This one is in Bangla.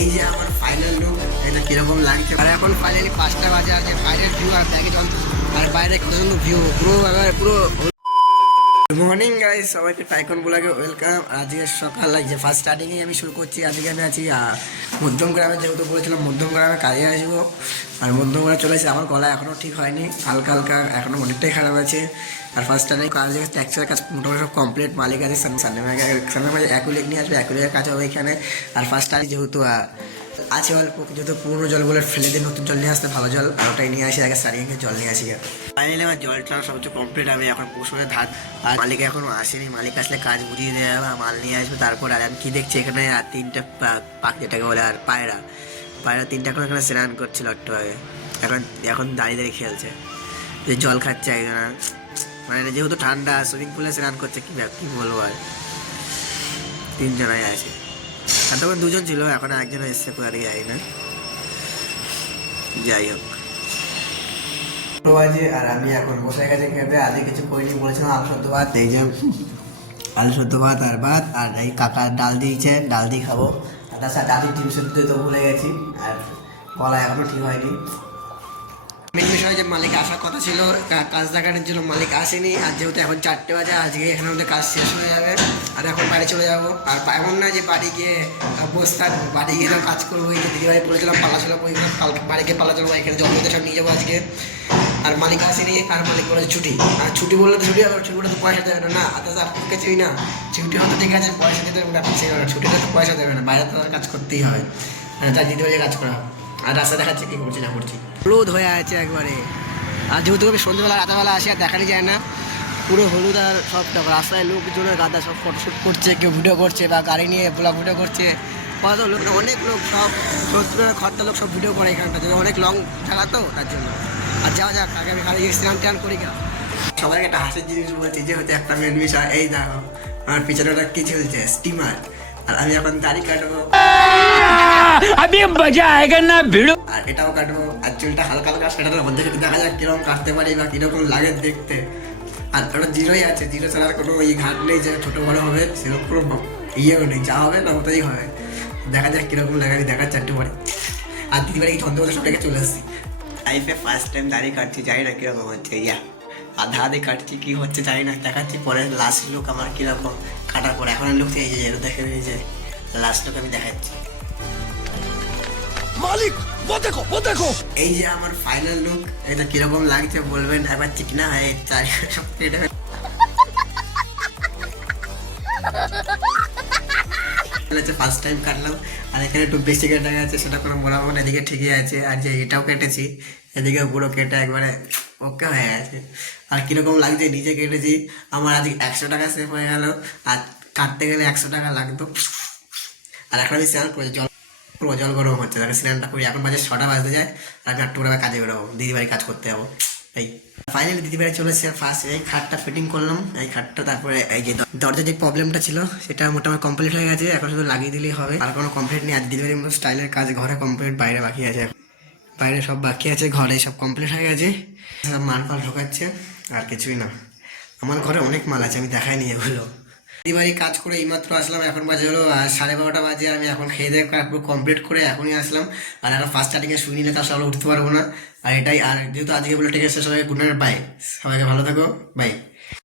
এই যে আমার ফাইনাল লুক, এটা কিরকম লাগছে। আর এখন ফাইনালি 5টা বাজে, আর যে বাইরের ভিউ আর ব্যাগে জল, আর বাইরে কত সুন্দর ভিউ, পুরো পুরো। গুড মর্নিং গাইস, সবাইকে টাইকন ব্লগে ওয়েলকাম। আজকে সকাল লাগছে, ফার্স্ট স্টার্টিংয়ে আমি শুরু করছি। আজকে আমি আছি মধ্যম গ্রামে, যেহেতু বলেছিলাম মধ্যম গ্রামে কাজে আসবো, আর মধ্যম গ্রামে চলে এসেছি। আমার গলা এখনও ঠিক হয়নি, হালকা হালকা এখনও অনেকটাই খারাপ আছে। আর ফার্স্ট স্টার্টিং কাজ ট্যাক্সের কাজ মোটামুটি সব কমপ্লিট। মালিক আছে সানডে মাঝে অ্যাকুলেট নিয়ে আসবে, অ্যাকুলের কাজ হবে এখানে। আর ফার্স্ট স্টার্টিং যেহেতু আছে অল্প, যেহেতু পুরোনো জলগুলো ফেলে দিয়ে নতুন জল নিয়ে আসতে, ভালো জল, আর ওটাই নিয়ে আসি। আগে সারিয়ে জল নিয়ে আসি। ফাইনালি আমার জলটা সবচেয়ে কমপ্লিট। আমি এখন পৌঁছবে ধার, আর মালিক এখনো আসেনি। মালিক আসলে কাজ বুঝিয়ে দেওয়া হবে, মাল নিয়ে আসবে তারপর। আর আমি কি দেখছি এখানে, আর 3টা পাখি, যেটাকে বলে আর পায়রা 3টা এখন এখানে স্নান করছিল একটু আগে। এখন দাঁড়িয়ে দাঁড়িয়ে খেলছে, যে জল খাচ্ছে একজন। মানে যেহেতু ঠান্ডা, সুইমিং পুলে স্নান করছে, কি বলবো। আর 3জনাই আছে, আর তখন 2জন ছিল, এখন একজন এসছে, কোথা থেকে যাই না। যাই হোক, বাজে। আর আমি এখন বসে গেছে খেতে। আজকে কিছু করিনি, বলেছিলাম আলু সদ্য ভাত। এই যে আলু সদ্য ভাত আর ভাত, আর এই কাকা ডাল দিয়েছে, ডাল দিয়ে খাবো। আর তার সাথে দাদির ডিম সেদ্ধ তো ভুলে গেছি, আর গলা এখনো ঠিক হয়নি। মেন বিষয় যে মালিক আসার কথা ছিল কাজ দেখানোর জন্য, মালিক আসেনি। আর যেহেতু এখন 4টে বাজে, আজকে এখানে আমাদের কাজ শেষ হয়ে যাবে, আর এখন বাড়ি চলে যাবো। আর এমন না যে বাড়ি গিয়ে বসে থাকবো, বাড়ি গিয়ে কাজ করবো। এই যে দিদিভাই বলেছিলাম পালা চলাবো, বাড়িকে পালা চলবো, এখানে জলতে সব নিয়ে যাবো আজকে। আর মালিক আসেনি, আর মালিক বলেছে ছুটি। আর ছুটি বললে তো ছুটি হবে, ছুটি বলে তো পয়সা দেবে না। আদার্স আপনার কিছুই না, ছুটি হতে ঠিক আছে, পয়সা দিতে ব্যাপার ছিল না। ছুটিটা তো পয়সা দেবে না, বাইরে তো কাজ করতেই হবে, তার দিদিভাই কাজ করা হবে। আর রাস্তা দেখাচ্ছে কি করছি না করছি, হলুদ হয়ে আছে একবারে। আর যেহেতু আমি সন্ধ্যেবেলা রাতেবেলা আসি, আর দেখানি যায় না, পুরো হলুদ। আর সব রাস্তায় লোকজনের গাদা, সব ফটোশ্যুট করছে, কেউ ভিডিও করছে, বা গাড়ি নিয়ে ব্লগ ভিডিও করছে। কত লোক, অনেক লোক, সব 70 খরটা লোক সব ভিডিও করে এখানটা, অনেক লং জায়গা তো, তার জন্য। আর যাওয়া যাক, আগে আমি খালি স্নান টান করি গা। সবাইকে একটা হাসির জিনিস বলছি, যে হচ্ছে একটা মেন বিষয়, এই দেখো আমার পিছনে ওটা কি চলছে, স্টিমার। আর আমি এখন দাড়ি কাটবো, अभी मजा आएगा ना भिड़ो। আর এটাও কাটবো। আর চুলটা হালকা হালকা সেটার মধ্যে দেখা যাক কিরকম কাটতে পারি বা কিরকম লাগে দেখতে। আর ওটা জিরোই আছে, জিরো ছাড়ার কোনো ঘাট নেই যে ছোটো বড়ো হবে, সেরকম কোনো ইয়েও নেই, যা হবে না ওটাই হবে। দেখা যাক কিরকম লাগে, আমি দেখাচ্ছি একটু পরে। আর দিদিবার এই ছন্দে সব থেকে চলে আসছি। লাইফে ফার্স্ট টাইম দাঁড়িয়ে কাটছি, জানি না কিরকম হচ্ছে। আধা আধে কাটছি, কি হচ্ছে জানি না, দেখাচ্ছি পরে। লাস্ট লুক আমার কিরকম কাটার পর, এখন লুক এই যে দেখে, এই যে লাস্ট লুক আমি দেখাচ্ছি। मालिक वो देखो এই যে আমার ফাইনাল লুক, এটা কিরকম লাগছে বলবেন একবার। চিকনা হয় সব কেটে ফার্স্ট টাইম কাটলাম। আর এখানে একটু বেশি কেটে গেছে, সেটা কোনো বলাবো না, এদিকে ঠিকই আছে। আর যে এটাও কেটেছি, এদিকে পুরো কেটে একবারে ওকে হয়ে গেছে। আর কিরকম লাগছে, নিজে কেটেছি, আমার আজকে 100 টাকা সেভ হয়ে গেল। আর কাটতে গেলে 100 টাকা লাগতো। আর এখন আমি স্নান করে জল গরম হচ্ছে, তাকে স্নানটা করি। এখন বাজে 6টা বাজতে যায়, আর আমি 8টা করে কাজে বেরোবো, দিদিবাড়ি কাজ করতে যাবো। এই ফাইনালি দিদিবাড়ি চলেছে। ফার্স্ট এই খাটটা ফিটিং করলাম, এই খাটটা। তারপরে এই যে দরজার যে প্রবলেমটা ছিল, সেটা মোটামুটি কমপ্লিট হয়ে গেছে, এখন শুধু লাগিয়ে দিলেই হবে, আর কোনো কমপ্লিট নেই। আর দিদিবাড়ির মতো স্টাইলের কাজ ঘরে কমপ্লিট, বাইরে বাকি আছে, বাইরে সব বাকি আছে, ঘরে সব কমপ্লিট হয়ে গেছে। সব মাল ফাল ঢোকাচ্ছে, আর কিছুই না। আমার ঘরে অনেক মাল আছে, আমি দেখাইনি এগুলো। দিদিবাড়ি কাজ করে এইমাত্র আসলাম, এখন বাজে হলো 12:30 বাজে। আমি এখন খেয়ে দিয়ে পুরো কমপ্লিট করে এখনই আসলাম। আর এখন ফার্স্ট স্টার্টিংয়ে শুনি না, তার সবাই উঠতে পারবো না। আর এটাই, আর যেহেতু আজকে বলে ঠিক আছে, সবাই গুড নাইট, বাই। সবাইকে ভালো থাকো, বাই।